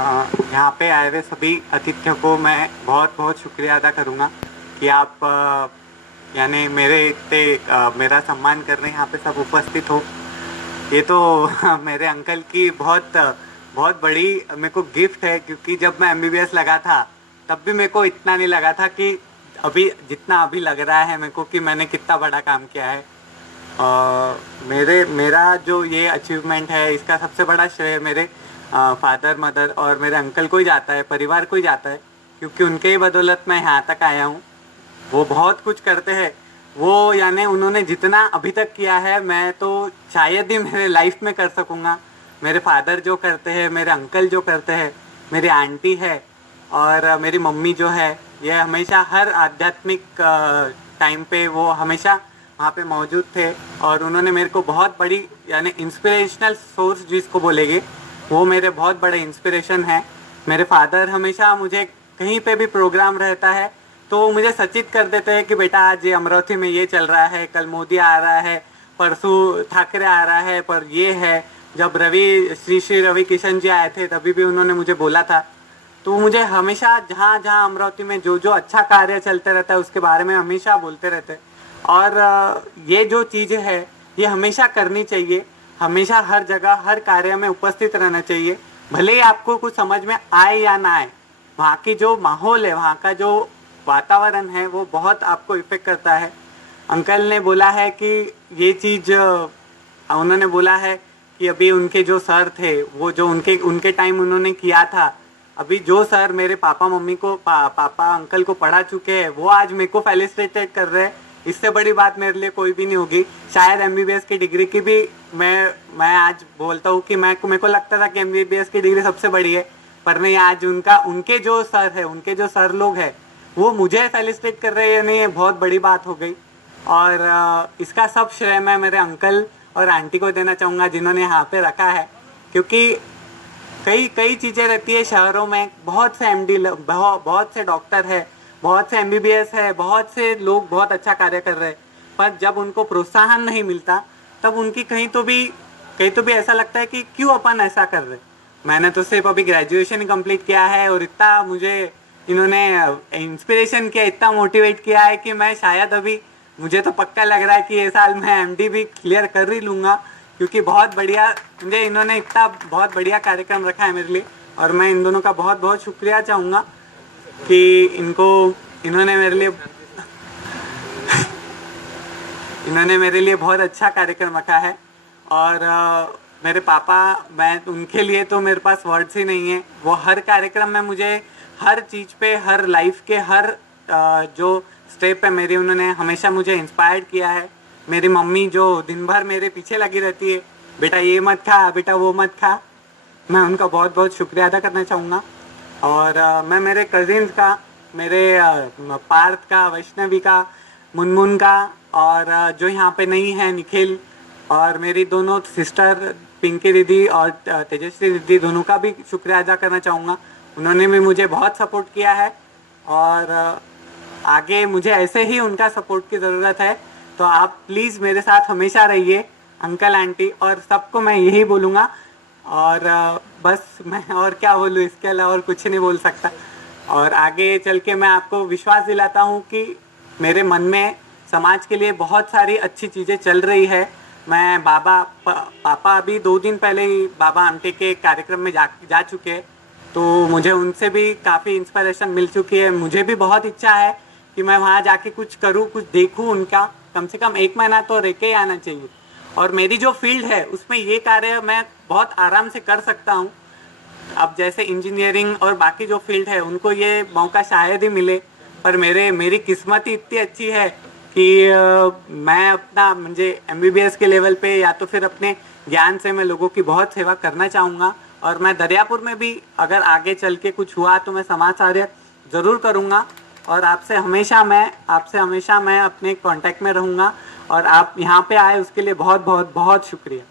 यहाँ पे आए हुए सभी अतिथियों को मैं बहुत बहुत शुक्रिया अदा करूँगा कि आप यानी मेरे इतने मेरा सम्मान करने यहाँ पे सब उपस्थित हो। ये तो मेरे अंकल की बहुत बहुत बड़ी मेरे को गिफ्ट है, क्योंकि जब मैं एमबीबीएस लगा था तब भी मेरे को इतना नहीं लगा था कि अभी जितना अभी लग रहा है मेरे को कि मैंने कितना बड़ा काम किया है। मेरा जो ये अचीवमेंट है इसका सबसे बड़ा श्रेय मेरे फादर मदर और मेरे अंकल को ही जाता है, परिवार को ही जाता है, क्योंकि उनके ही बदौलत मैं यहाँ तक आया हूँ। वो बहुत कुछ करते हैं, वो यानी उन्होंने जितना अभी तक किया है मैं तो शायद ही मेरे लाइफ में कर सकूँगा। मेरे फादर जो करते हैं, मेरे अंकल जो करते हैं, मेरी आंटी है और मेरी मम्मी जो है, ये हमेशा हर आध्यात्मिक टाइम पे वो हमेशा वहाँ पे मौजूद थे और उन्होंने मेरे को बहुत बड़ी यानी इंस्पिरेशनल सोर्स जिसको बोलेंगे, वो मेरे बहुत बड़े इंस्पिरेशन है। मेरे फादर हमेशा मुझे कहीं पे भी प्रोग्राम रहता है तो वो मुझे सचेत कर देते हैं कि बेटा आज ये अमरावती में ये चल रहा है, कल मोदी आ रहा है, परसों ठाकरे आ रहा है, पर ये है। जब श्री रवि किशन जी आए थे तभी भी उन्होंने मुझे बोला था। तो मुझे हमेशा जहाँ जहाँ अमरावती में जो जो अच्छा कार्य चलते रहता है उसके बारे में हमेशा बोलते रहते हैं। और ये जो चीज़ है ये हमेशा करनी चाहिए, हमेशा हर जगह हर कार्य में उपस्थित रहना चाहिए, भले ही आपको कुछ समझ में आए या ना आए। वहाँ की जो माहौल है, वहाँ का जो वातावरण है वो बहुत आपको इफेक्ट करता है। अंकल ने बोला है कि ये चीज़ उन्होंने बोला है कि अभी उनके जो सर थे वो जो उनके टाइम उन्होंने किया था, अभी जो सर मेरे पापा मम्मी को पापा अंकल को पढ़ा चुके हैं वो आज मेरे को फेलिसिटेट कर रहे हैं। इससे बड़ी बात मेरे लिए कोई भी नहीं होगी। शायद एमबीबीएस की डिग्री की भी मैं आज बोलता हूँ कि मेरे को लगता था कि एमबीबीएस की डिग्री सबसे बड़ी है, पर नहीं, आज उनके जो सर है, उनके जो सर लोग हैं वो मुझे फेलिसिटेट कर रहे हैं, नहीं, ये बहुत बड़ी बात हो गई। और इसका सब श्रेय मैं मेरे अंकल और आंटी को देना चाहूँगा जिन्होंने यहाँ पे रखा है, क्योंकि कई कई चीज़ें रहती है शहरों में, बहुत से एमडी बहुत से डॉक्टर है, बहुत से एमबीबीएस है, बहुत से लोग बहुत अच्छा कार्य कर रहे हैं, पर जब उनको प्रोत्साहन नहीं मिलता तब उनकी कहीं तो भी ऐसा लगता है कि क्यों अपन ऐसा कर रहे। मैंने तो सिर्फ अभी ग्रेजुएशन कंप्लीट किया है और इतना मुझे इन्होंने इंस्पिरेशन किया, इतना मोटिवेट किया है कि मैं शायद अभी मुझे तो पक्का लग रहा है कि ये साल मैं एमडी भी क्लियर कर ही लूँगा, क्योंकि बहुत बढ़िया मुझे इन्होंने इतना बहुत बढ़िया कार्यक्रम रखा है मेरे लिए। और मैं इन दोनों का बहुत बहुत शुक्रिया चाहूँगा कि इन्होंने मेरे लिए बहुत अच्छा कार्यक्रम रखा है। और मेरे पापा, मैं उनके लिए तो मेरे पास वर्ड्स ही नहीं है। वो हर कार्यक्रम में मुझे हर चीज़ पे, हर लाइफ के हर जो स्टेप पे मेरी उन्होंने हमेशा मुझे इंस्पायर्ड किया है। मेरी मम्मी जो दिन भर मेरे पीछे लगी रहती है, बेटा ये मत खा, बेटा वो मत खा, मैं उनका बहुत बहुत शुक्रिया अदा करना चाहूँगा। और मैं मेरे कज़िन्स का, मेरे पार्थ का, वैष्णवी का, मुनमुन का, और जो यहाँ पे नहीं है निखिल, और मेरी दोनों सिस्टर पिंकी दीदी और तेजस्वी दीदी, दोनों का भी शुक्रिया अदा करना चाहूँगा। उन्होंने भी मुझे बहुत सपोर्ट किया है और आगे मुझे ऐसे ही उनका सपोर्ट की ज़रूरत है। तो आप प्लीज़ मेरे साथ हमेशा रहिए अंकल आंटी, और सबको मैं यही बोलूँगा। और बस मैं और क्या बोलूँ, इसके अलावा और कुछ नहीं बोल सकता। और आगे चल के मैं आपको विश्वास दिलाता हूँ कि मेरे मन में समाज के लिए बहुत सारी अच्छी चीज़ें चल रही है। मैं पापा अभी 2 दिन पहले ही बाबा आमटे के कार्यक्रम में जा चुके हैं, तो मुझे उनसे भी काफ़ी इंस्पिरेशन मिल चुकी है। मुझे भी बहुत इच्छा है कि मैं वहाँ जाके कुछ करूँ, कुछ देखूँ उनका, कम से कम 1 महीना तो रह के ही आना चाहिए। और मेरी जो फील्ड है उसमें ये कार्य मैं बहुत आराम से कर सकता हूँ। अब जैसे इंजीनियरिंग और बाकी जो फील्ड है उनको ये मौका शायद ही मिले, पर मेरी किस्मत ही इतनी अच्छी है कि मैं अपना मुझे एमबीबीएस के लेवल पे या तो फिर अपने ज्ञान से मैं लोगों की बहुत सेवा करना चाहूँगा। और मैं दरियापुर में भी अगर आगे चल के कुछ हुआ तो मैं समाज कार्य ज़रूर करूँगा। और आपसे हमेशा मैं अपने कांटेक्ट में रहूँगा। और आप यहाँ पे आए उसके लिए बहुत बहुत बहुत शुक्रिया।